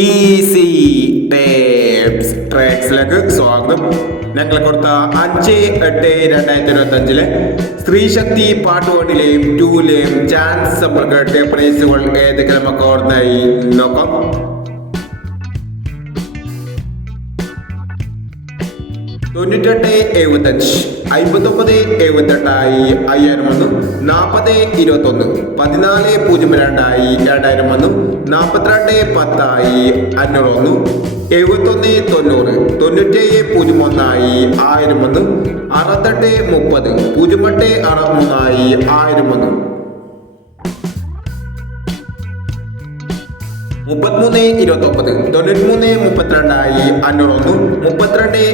Easy tapes ട്രാക്സിലേക്ക് സ്വാഗതം. ഞങ്ങൾ കൊടുത്ത 5-8-2025 സ്ത്രീശക്തി പാർട്ട് 1-ലെയും 2-ലെയും ചാൻസ് സമ്പർക്കത്തെ പ്രൈസുകൾ ഏതെങ്കിലും ഒക്കെ ഓർമ്മയായി നോക്കാം. തൊണ്ണൂറ്റെട്ട് 75 59 78 40 21 14 02 2002 42 10 501 71 90 91 1001 68 30 08 63 63 29 93 32 501 32 70 23 501 51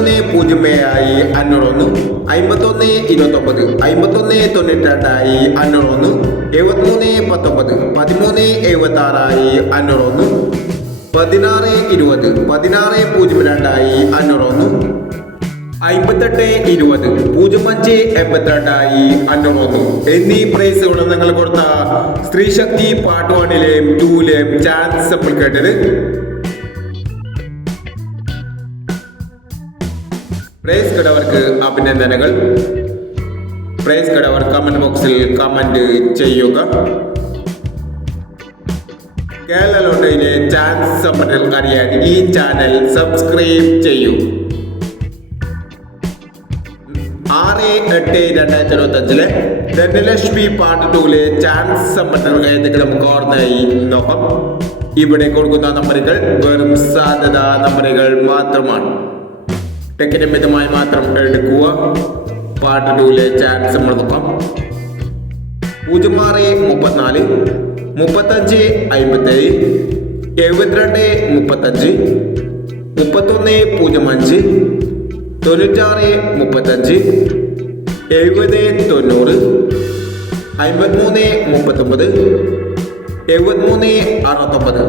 29 51 92 501 73 19 13 76 501 16 20 16 02 501 58 20 05 82 501 എന്നീ പ്രൈസുകൾ നിങ്ങൾ കൊടുത്ത സ്ത്രീശക്തി പാർട്ട് 1-ലെയും 2-ലെയും ചാൻസ് നമ്മൾ കേട്ടത്. പ്രൈസ് കേട്ടവർക്ക് അഭിനന്ദനങ്ങൾ. പ്രൈസ് കേട്ടവർ കമന്റ് ബോക്സിൽ കമന്റ് ചെയ്യുക. കേരള ലോട്ടറിയിലെ ചാൻസ് സമ്പന്നർ അറിയാൻ ഈ ചാനൽ സബ്സ്ക്രൈബ് ചെയ്യൂ. 6-8-2025 ധനലക്ഷ്മി പാർട്ട് 2-ലെ ചാൻസ് സമ്പന്നർ ഏതെങ്കിലും ഓർമ്മയായി നോക്കാം. ഇവിടെ കൊടുക്കുന്ന നമ്പറുകൾ വെറും സാധ്യതാ നമ്പറുകൾ മാത്രമാണ്. ടെക്കിന് മിതമായി മാത്രം എടുക്കുക. പാർട്ട് 2-ലെ ചാൻസ് നമ്മൾ നോക്കാം. 06 34 35 57 72 35 31 05 96 35 70 90 53 39 73 69.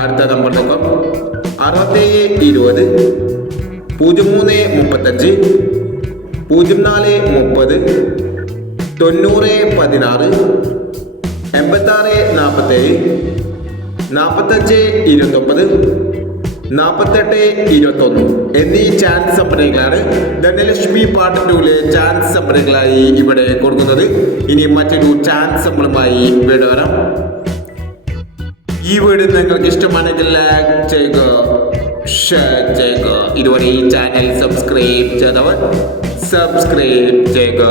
അടുത്ത നമ്പർ നോക്കാം. 67 20 03 35 04 30 90 16 86 47 45 29 48 21 എന്നീ ചാൻസ് സമ്പന്നകളാണ് ധനലക്ഷ്മി പാർട്ട് 2-ലെ ചാൻസ് സമ്പന്നകളായി ഇവിടെ കൊടുക്കുന്നത്. ഇനി മറ്റൊരു ചാൻസ് സമ്പന്നമായി വീണ്ടും വരാം. ഈ വീഡിയോ നിങ്ങൾക്ക് ഇഷ്ടമാണെങ്കിൽ ലൈക്ക് ചെയ്യുക, ഷെയർ ചെയ്യുക. ഇതുവരെ ഈ ചാനൽ സബ്സ്ക്രൈബ് ചെയ്തവർ സബ്സ്ക്രൈബ് ചെയ്യുക.